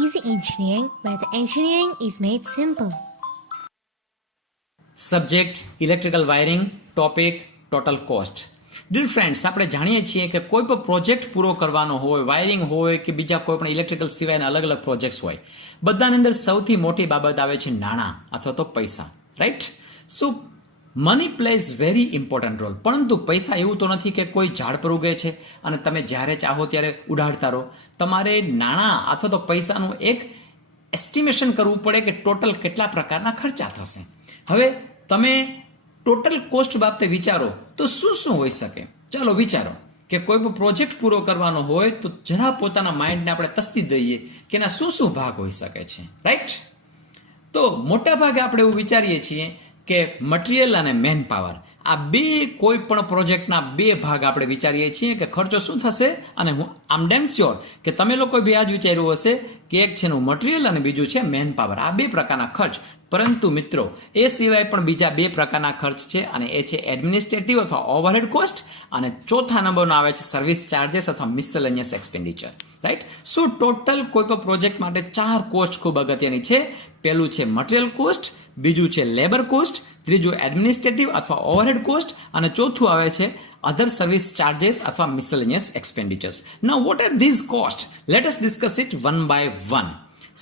Easy Engineering, where the engineering is made simple. Subject electrical wiring, topic total cost. Dear friends, આપણે જાણીએ છીએ કે કોઈ પણ પ્રોજેક્ટ પૂરો કરવાનો હોય, વાયરિંગ હોય કે બીજા કોઈ પણ ઇલેક્ટ્રિકલ સિવાયના અલગ અલગ પ્રોજેક્ટ્સ હોય, બધાની અંદર સૌથી મોટી બાબત આવે છે નાણાં અથવા તો પૈસા, right? So money plays very important role. પરંતુ પૈસા એવું તો નથી કે કોઈ ઝાડ પર ઉગે છે અને તમે જ્યારે ચાહો ત્યારે ઉડાડતા રહો. તમારે નાણાં અથવા તો પૈસાનું એક એસ્ટિમેશન કરવું પડે કે ટોટલ કેટલા પ્રકારના ખર્ચા થશે. હવે તમે ટોટલ કોસ્ટ બાબતે વિચારો તો શું શું હોઈ શકે. ચાલો વિચારો કે કોઈ પણ પ્રોજેક્ટ પૂરો કરવાનો હોય તો જરા પોતાના માઇન્ડને આપણે તસ્તી દઈએ કે એના શું શું ભાગ હોઈ શકે છે, રાઈટ? તો મોટા ભાગે આપણે એવું વિચારીએ છીએ કે મટીરિયલ અને મેન પાવર, આ બે કોઈ પણ પ્રોજેક્ટના બે ભાગ આપણે વિચારીએ છીએ કે ખર્ચો શું થશે. અને હું આમ ડેમ શ્યોર કે તમે લોકો બી આ જ વિચાર્યું હશે કે એક છે મટીરિયલ અને બીજું છે મેન પાવર. આ બે પ્રકારના ખર્ચ. પરંતુ મિત્રો, એ સિવાય પણ બીજા બે પ્રકારના ખર્ચ છે અને એ છે એડમિનિસ્ટ્રેટિવ અથવા ઓવરહેડ કોસ્ટ અને ચોથા નંબરનો આવે છે સર્વિસ ચાર્जेस અથવા મિસેલેનિયસ એક્સપેન્ડિચર, રાઈટ? સો ટોટલ કોઈ પણ પ્રોજેક્ટ માટે ચાર કોસ્ટ ખૂબ અગત્યની છે. પહેલું છે મટીરિયલ કોસ્ટ, બીજું છે લેબર કોસ્ટ, ત્રીજું એડમિનિસ્ટ્રેટિવ અથવા ઓવરહેડ કોસ્ટ અને ચોથું આવે છે અધર સર્વિસ ચાર્जेस અથવા miscellaneous expenditures. Now what are these cost? Let us discuss it one by one.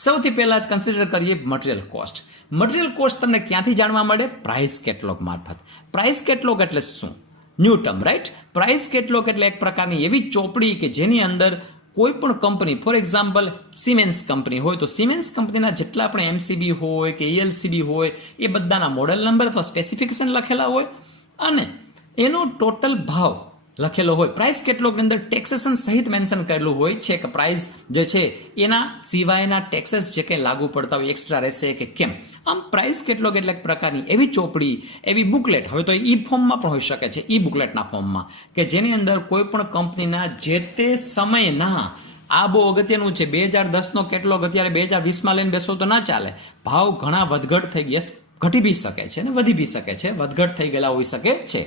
સૌથી પહેલા જ કન્સિડર કરીએ મટીરિયલ કોસ્ટ. મટીરિયલ કોસ્ટ તમને ક્યાંથી જાણવા મળે? પ્રાઇસ કેટલોગ મારફત. પ્રાઇસ કેટલોગ એટલે શું? New term, right? Price catalogue એટલે એક પ્રકારની એવી ચોપડી કે જેની અંદર કોઈ પણ company, for example siemens company હોય તો સિમેન્સ કંપનીના જેટલા પણ એમસીબી હોય કે ઈએલસીબી હોય એ બધાના મોડેલ નંબર અથવા સ્પેસિફિકેશન લખેલા હોય અને એનો ટોટલ ભાવ લખેલો હોય. પ્રાઇસ કેટલોગની અંદર ટેક્સેશન સહિત મેન્શન કરેલું હોય છે કે પ્રાઇસ જે છે એના સિવાયના ટેક્सेस જે કંઈ લાગુ પડતા હોય એક્સ્ટ્રા રહેશે કે કેમ. આમ પ્રાઇસ કેટલોગ એટલે એક પ્રકારની એવી ચોપડી, એવી બુકલેટ, હવે તો ઈ ફોર્મમાં પણ હોઈ શકે છે, ઈ બુકલેટના ફોર્મમાં, કે જેની અંદર કોઈ પણ કંપનીના જે તે સમયના, આ બહુ અગત્યનું છે, 2010નો કેટલોગ અત્યારે 2020માં લઈને બેસો તો ના ચાલે. ભાવ ઘણા વધઘટ થઈ ગયા, ઘટી બી શકે છે ને વધી બી શકે છે, વધઘટ થઈ ગયેલા હોઈ શકે છે.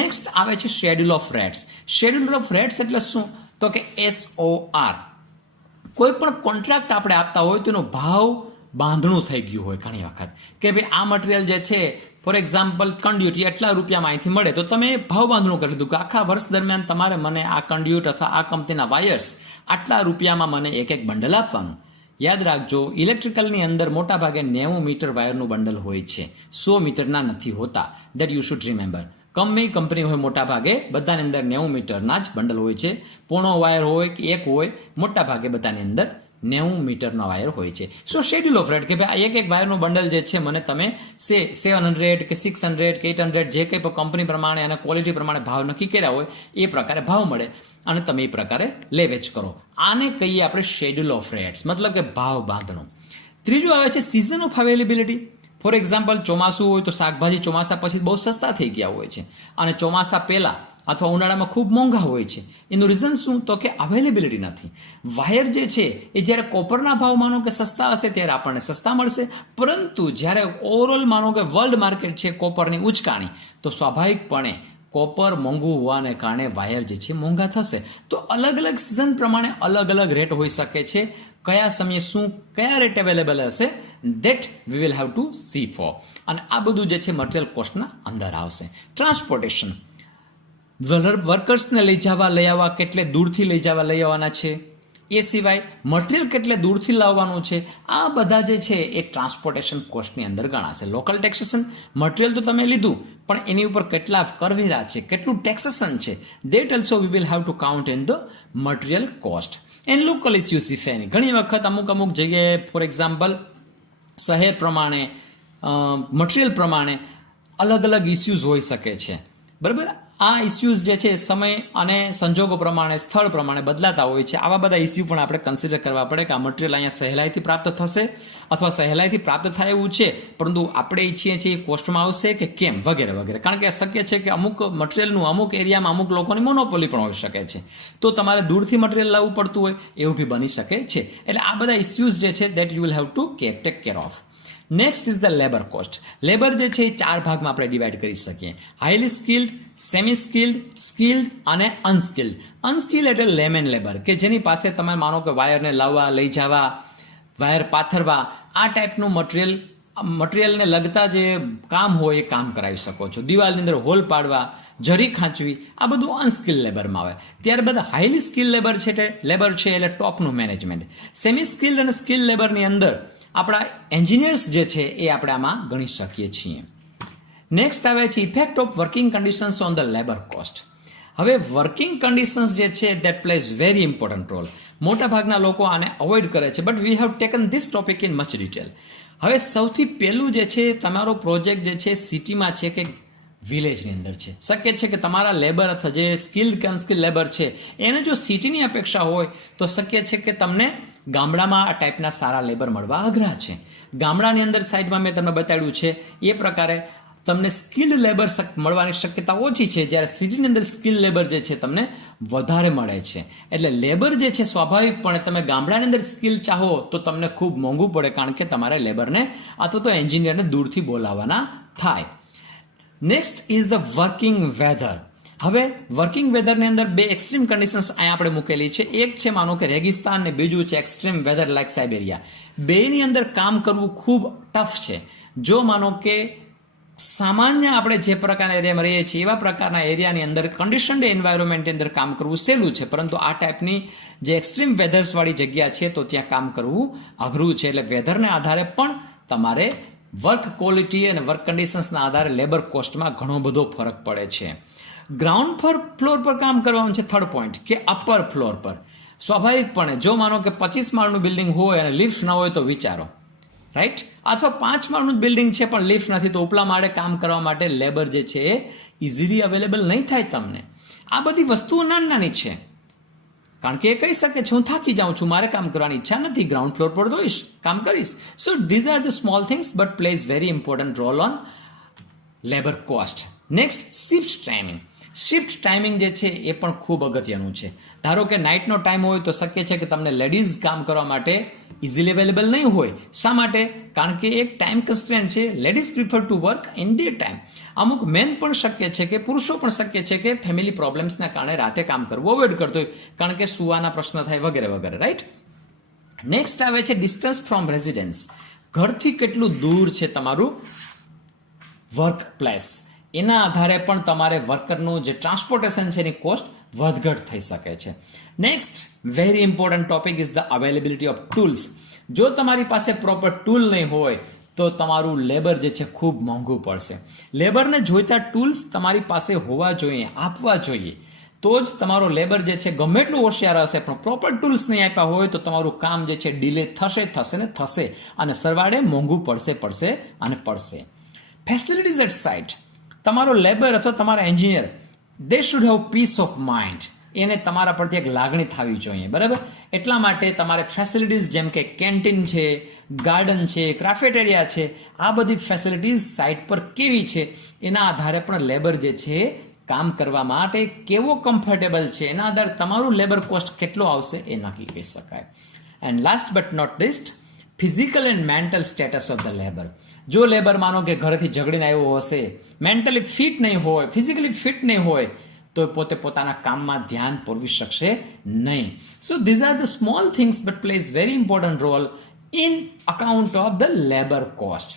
નેક્સ્ટ આવે છે schedule of rates. Schedule of rates એટલે શું? તો કે SOR. કોઈ પણ કોન્ટ્રાક્ટ આપણે આપતા હોય તો એનો ભાવ બાંધણું થઈ ગયું હોય ઘણી વખત કે ભાઈ આ મટીરિયલ જે છે, ફોર એક્ઝામ્પલ કંડ્યુટ એટલા રૂપિયામાં અહીંથી મળે તો તમે ભાવ બાંધણું કરી દીધું કે આખા વર્ષ દરમિયાન તમારે મને આ કંડ્યુટ અથવા આ કંપનીના વાયર્સ આટલા રૂપિયામાં મને એક એક બંડલ આપવાનું. યાદ રાખજો, ઇલેક્ટ્રિકલની અંદર મોટા ભાગે 90 મીટર વાયરનું બંડલ હોય છે, 100 મીટરના નથી હોતા. That you should remember. Company હોય મોટા ભાગે બધાની અંદર 90 મીટરના જ બંડલ હોય છે. પોણો વાયર હોય કે એક હોય, મોટા ભાગે બધાની અંદર 90 મીટરનો વાયર હોય છે. સો શેડ્યુલ ઓફ રેટ કે ભાઈ એક વાયરનું બંડલ જે છે મને તમે 700 કે 600 કે 800 જે કંઈ પણ કંપની પ્રમાણે અને ક્વોલિટી પ્રમાણે ભાવ નક્કી કર્યા હોય એ પ્રકારે ભાવ મળે અને તમે એ પ્રકારે લે વેચ કરો. આને કહીએ આપણે શેડ્યુલ ઓફ રેટ્સ, મતલબ કે ભાવ બાંધણું. ત્રીજું આવે છે season of availability. For example ચોમાસું હોય તો શાકભાજી ચોમાસા પછી બહુ સસ્તા થઈ ગયા હોય છે અને ચોમાસા પહેલા અથવા ઉનાળામાં ખૂબ મોંઘા હોય છે. એનું રીઝન શું? તો કે અવેલેબિલિટી નથી. વાયર જે છે એ જ્યારે કોપરના ભાવ માનો કે સસ્તા હશે ત્યારે આપણને સસ્તા મળશે, પરંતુ જ્યારે ઓવરઓલ માનો કે વર્લ્ડ માર્કેટ છે કોપરની ઉચકાણી, તો સ્વાભાવિકપણે કોપર મોંઘું હોવાને કારણે વાયર જે છે મોંઘા થશે. તો અલગ અલગ સિઝન પ્રમાણે અલગ અલગ રેટ હોઈ શકે છે. કયા સમયે શું કયા રેટ અવેલેબલ હશે that we will have to see for. અને આ બધું જે છે મટીરિયલ કોસ્ટના અંદર આવશે. ટ્રાન્સપોર્ટેશન, વર્કર્સને લઈ આવવા કેટલે દૂરથી લઈ આવવાના છે, એ સિવાય મટીરિયલ કેટલે દૂરથી લાવવાનું છે, આ બધા જે છે એ ટ્રાન્સપોર્ટેશન કોસ્ટની અંદર ગણાશે. લોકલ ટેક્સેશન, મટીરિયલ તો તમે લીધું પણ એની ઉપર કેટલા કરવેરા છે, કેટલું ટેક્સેશન છે, that also V will have to count in the material cost. And local issues if એની. ઘણી વખત અમુક જગ્યાએ ફોર એક્ઝામ્પલ શહેર પ્રમાણે, મટીરિયલ પ્રમાણે અલગ અલગ ઇસ્યુઝ હોઈ શકે છે, બરાબર? આ ઇસ્યુઝ જે છે સમય અને સંજોગો પ્રમાણે, સ્થળ પ્રમાણે બદલાતા હોય છે. આવા બધા ઇસ્યુ પણ આપણે કન્સિડર કરવા પડે કે આ મટીરિયલ અહીંયા સહેલાઈથી પ્રાપ્ત થશે અથવા સહેલાઈથી પ્રાપ્ત થાય એવું છે, પરંતુ આપણે ઈચ્છીએ છીએ કોસ્ટમાં આવશે કે કેમ, વગેરે વગેરે. કારણ કે શક્ય છે કે અમુક મટીરિયલનું અમુક એરિયામાં અમુક લોકોની મોનોપોલી પણ હોઈ શકે છે, તો તમારે દૂરથી મટીરિયલ લાવવું પડતું હોય એવું બી બની શકે છે. એટલે આ બધા ઇસ્યુઝ જે છે that you will have to take care of. Next is the labour cost. Labour જે છે એ 4 ભાગમાં આપણે ડિવાઈડ કરી શકીએ: highly skilled, semi skilled, skilled અને અનસ્કિલ્ડ. અનસ્કિલ્ડ એટલે લેમેન લેબર, કે જેની પાસે તમે માનો કે વાયરને લાવવા, લઈ જવા, વાયર પાથરવા, આ ટાઈપનું મટીરિયલને લગતા જે કામ હોય એ કામ કરાવી શકો છો. દિવાલની અંદર હોલ પાડવા, જરી ખાંચવી, આ બધું અનસ્કિલ લેબરમાં આવે. ત્યારબાદ હાઈલી સ્કિલ લેબર છે એટલે ટોપનું મેનેજમેન્ટ. સેમી સ્કિલ્ડ અને સ્કિલ લેબરની અંદર આપણા એન્જિનિયર્સ જે છે એ આપણે આમાં ગણી શકીએ છીએ. નેક્સ્ટ આવે છે effect of working conditions on the labour cost. હવે વર્કિંગ કન્ડિશન્સ જે છે that plays very important role. મોટાભાગના લોકો આને અવોઇડ કરે છે, but we have taken this topic in much detail. હવે સૌથી પહેલું જે છે તમારો પ્રોજેક્ટ જે છે સિટીમાં છે કે વિલેજની અંદર છે. શક્ય છે કે તમારા લેબર અથવા જે સ્કિલ્ડ કે અનસ્કિલ્ડ લેબર છે એને જો સિટીની અપેક્ષા હોય તો શક્ય છે કે તમને ગામડામાં આ ટાઈપના સારા લેબર મળવા અઘરા છે. ગામડાની અંદર સાઈડમાં મેં તમને બતાડ્યું છે એ પ્રકારે તમને સ્કિલ્ડ લેબર મળવાની શક્યતા ઓછી છે, જ્યારે સિટીની અંદર સ્કિલ્ડ લેબર જે છે તમને વધારે મળે છે. એટલે લેબર જે છે સ્વાભાવિકપણે તમે ગામડાની અંદર સ્કિલ ચાહો તો તમને ખૂબ મોંઘું પડે, કારણ કે તમારે લેબરને અથવા તો એન્જિનિયરને દૂરથી બોલાવવાના થાય. Next is the working weather. હવે વર્કિંગ વેધરની અંદર બે એક્સ્ટ્રીમ કન્ડિશન્સ અહીંયા આપણે મૂકેલી છે. એક છે માનો કે રેગિસ્તાન ને બીજું છે એક્સ્ટ્રીમ વેધર લાઇક સાઇબેરિયા. બેની અંદર કામ કરવું ખૂબ ટફ છે. જો માનો કે સામાન્ય આપણે જે પ્રકારના એરિયામાં રહીએ છીએ એવા પ્રકારના એરિયાની અંદર કન્ડિશન્ડ એન્વાયરમેન્ટની અંદર કામ કરવું સહેલું છે, પરંતુ આ ટાઈપની જે એક્સ્ટ્રીમ વેધર્સવાળી જગ્યા છે તો ત્યાં કામ કરવું અઘરું છે. એટલે વેધરને આધારે પણ તમારે વર્ક ક્વોલિટી અને વર્ક કન્ડિશન્સના આધારે લેબર કોસ્ટમાં ઘણો બધો ફરક પડે છે. ગ્રાઉન્ડ ફ્લોર પર કામ કરવાનું છે. થર્ડ પોઈન્ટ કે અપર ફ્લોર પર સ્વાભાવિકપણે જો માનો કે 25 માળનું બિલ્ડિંગ હોય અને લિફ્ટ ન હોય તો વિચારો, રાઈટ? અથવા 5 માળનું બિલ્ડિંગ છે પણ લિફ્ટ નથી તો ઉપલા માળે કામ કરવા માટે લેબર જે છે એ ઇઝીલી અવેલેબલ નહીં થાય તમને. આ બધી વસ્તુઓ નાની છે, કારણ કે એ કહી શકે છે હું થાકી જાઉં છું, મારે કામ કરવાની ઈચ્છા નથી, ગ્રાઉન્ડ ફ્લોર પર જોઈશ, કામ કરીશ. સો these are the small things but plays very important roll on labour cost. Next shift timing. Shift timing જે છે એ પણ ખૂબ અગત્યનું છે. ધારો કે નાઇટનો ટાઈમ હોય તો શક્ય છે કે તમને લેડીઝ કામ કરવા માટે ઇઝીલી અવેલેબલ નહીં હોય. શા માટે? કારણ કે એક ટાઈમ કન્સ્ટ્રેન્ટ છે. Ladies prefer to work in day time. અમુક મેન પણ શક્ય છે કે પુરુષો પણ શક્ય છે કે ફેમિલી પ્રોબ્લેમ્સના કારણે રાતે કામ કરવું અવોઇડ કરતો હોય, કારણ કે સુવાના પ્રશ્ન થાય વગેરે વગેરે, રાઈટ? નેક્સ્ટ આવે છે ડિસ્ટન્સ ફ્રોમ રેઝિડન્સ. ઘરથી કેટલું દૂર છે તમારું વર્ક પ્લેસ, એના આધારે પણ તમારે વર્કરનું જે ટ્રાન્સપોર્ટેશન છે એની કોસ્ટ વધઘટ થઈ શકે છે. Next very important topic is the availability of tools. જો તમારી પાસે પ્રોપર ટૂલ નહીં હોય તો તમારું લેબર જે છે ખૂબ મોંઘું પડશે. લેબરને જોઈતા ટૂલ્સ તમારી પાસે હોવા જોઈએ, આપવા જોઈએ, તો જ તમારો લેબર જે છે ગમે એટલું હોશિયાર હશે પણ પ્રોપર ટૂલ્સ નહીં આપ્યા હોય તો તમારું કામ જે છે ડિલે થશે અને સરવાળે મોંઘું પડશે. Facilities at site. તમારો લેબર અથવા તમારા engineer they should have peace of mind. એને તમારા પરથી એક લાગણી થવી જોઈએ, બરાબર? એટલા માટે તમારે ફેસિલિટીઝ જેમ કે કેન્ટીન છે, ગાર્ડન છે, ક્રાફેટેરિયા છે, આ બધી ફેસિલિટીઝ સાઇટ પર કેવી છે એના આધારે પણ લેબર જે છે કામ કરવા માટે કેવો કમ્ફર્ટેબલ છે એના આધારે તમારું લેબર કોસ્ટ કેટલો આવશે એ નક્કી કરી શકાય. And last but not least, physical and mental status of the labour. જો લેબર માનો કે ઘરેથી ઝઘડીને આવ્યો હશે, મેન્ટલી ફિટ નહીં હોય, ફિઝિકલી ફિટ નહીં હોય તો પોતે પોતાના કામમાં ધ્યાન પૂરવી શકશે નહીં. So these are the small things but plays very important role in account of the labour cost.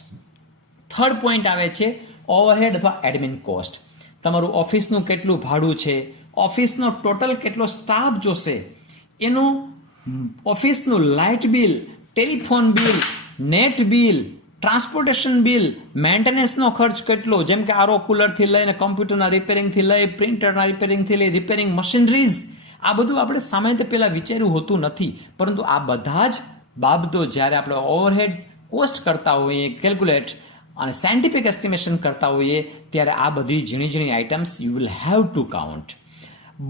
Third point આવે છે ઓવરહેડ અથવા એડમિન કોસ્ટ. તમારું ઓફિસનું કેટલું ભાડું છે, ઓફિસનો ટોટલ કેટલો સ્ટાફ જોશે, એનું ઓફિસનું light bill, telephone bill, net bill, transportation bill, મેન્ટેનન્સનો ખર્ચ કેટલો, જેમ કે આરો કુલરથી લઈને કમ્પ્યુટરના રિપેરિંગથી લઈ પ્રિન્ટરના રિપેરિંગથી લઈ રિપેરિંગ મશીનરીઝ, આ બધું આપણે સામાન્ય પહેલાં વિચાર્યું હોતું નથી, પરંતુ આ બધા જ બાબતો જ્યારે આપણે ઓવરહેડ કોસ્ટ કરતા હોઈએ કેલ્ક્યુલેટ અને સાયન્ટિફિક એસ્ટિમેશન કરતા હોઈએ ત્યારે આ બધી ઝીણી items you will have to count.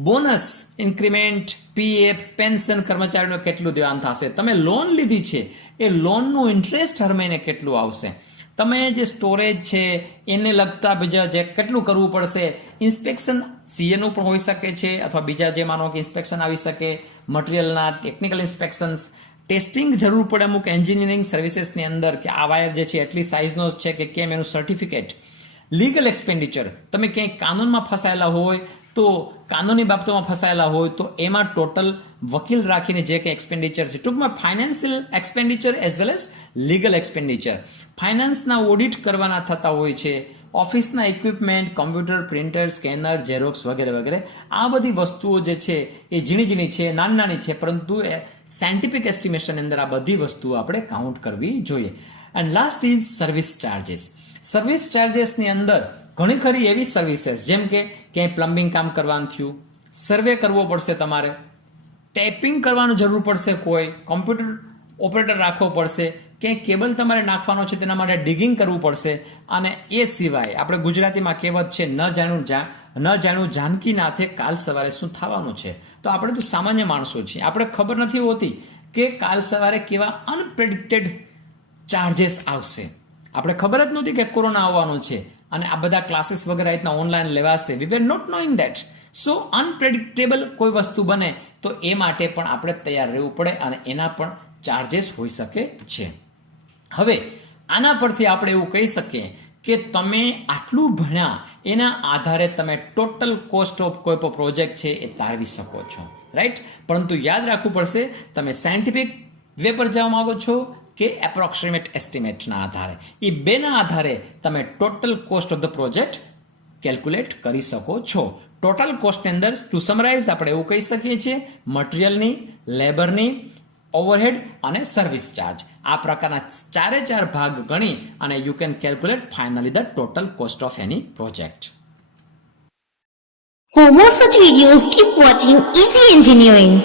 Bonus, increment, PF, pension કર્મચારીનું કેટલું દેવાન થશે, તમે લોન લીધી છે એ લોનનું ઇન્ટરેસ્ટ હર મહિને કેટલું આવશે, તમે જે સ્ટોરેજ છે એને લગતા બીજા જે કેટલું કરવું પડશે, ઇન્સ્પેક્શન સીએનું પણ હોઈ શકે છે અથવા બીજા જે માનો કે ઇન્સ્પેક્શન આવી શકે, મટીરિયલના ટેકનિકલ ઇન્સ્પેક્શન્સ, ટેસ્ટિંગ જરૂર પડે અમુક એન્જિનિયરિંગ સર્વિસીસની અંદર કે આ વાયર જે છે એટલી સાઇઝનો છે કે કેમ એનું સર્ટિફિકેટ, લીગલ એક્સપેન્ડિચર, તમે ક્યાંય કાનૂનમાં ફસાયેલા હોય તો કાનૂની બાબતોમાં ફસાયેલા હોય તો એમાં ટોટલ વકીલ રાખીને જે કંઈ એક્સપેન્ડિચર છે, ટૂંકમાં financial expenditure as well as legal expenditure, ફાઇનાન્સના ઓડિટ કરવાના થતા હોય છે, ઓફિસના equipment, computer, printer, scanner, xerox વગેરે વગેરે. આ બધી વસ્તુઓ જે છે એ ઝીણી ઝીણી છે, નાની નાની છે, પરંતુ સાયન્ટિફિક એસ્ટિમેશન અંદર આ બધી વસ્તુઓ આપણે કાઉન્ટ કરવી જોઈએ. And last is service charges. Service ચાર્जेसની અંદર ઘણી ખરી એવી સર્વિસીસ જેમ કે ક્યાંય પ્લમ્બિંગ કામ કરવાનું થયું, સર્વે કરવો પડશે, તમારે ટેપિંગ કરવાનું જરૂર પડશે, કોઈ કોમ્પ્યુટર ઓપરેટર રાખવો પડશે, ક્યાંય કેબલ તમારે નાખવાનો છે તેના માટે ડિગિંગ કરવું પડશે. અને એ સિવાય આપણે ગુજરાતીમાં કહેવત છે, ન જાણ્યું જાનકી નાથે કાલ સવારે શું થવાનું છે. તો આપણે તો સામાન્ય માણસો છીએ, આપણે ખબર નથી હોતી કે કાલ સવારે કેવા અનપ્રેડિક્ટેડ ચાર્जेस આવશે. આપણે ખબર જ નહોતી કે કોરોના આવવાનો છે અને આ બધા ક્લાસીસ વગેરે રીતના ઓનલાઈન લેવાશે. વી વેર not knowing that. So unpredictable કોઈ વસ્તુ બને તો એ માટે પણ આપણે તૈયાર રહેવું પડે અને એના પણ ચાર્जेस હોઈ શકે છે. હવે આના પરથી આપણે એવું કહી શકીએ કે તમે આટલું ભણ્યા એના આધારે તમે ટોટલ કોસ્ટ ઓફ કોઈ પણ પ્રોજેક્ટ છે એ તારવી શકો છો, રાઈટ. પરંતુ યાદ રાખવું પડશે, તમે સાયન્ટિફિક વે પર જવા માંગો છો કે એપ્રોક્સિમેટ એસ્ટિમેટના આધારે. એ બેના આધારે તમે total cost of the project calculate કરી શકો છો. ટોટલ કોસ્ટની અંદર ટુ સમરાઇઝ આપણે એવું કહી શકીએ છીએ, મટીરિયલની, લેબરની, ઓવરહેડ અને સર્વિસ ચાર્જ. આ પ્રકારના ચારે ચાર ભાગ ગણી અને you can calculate finally the total cost of any project. For more such videos, keep watching Easy Engineering.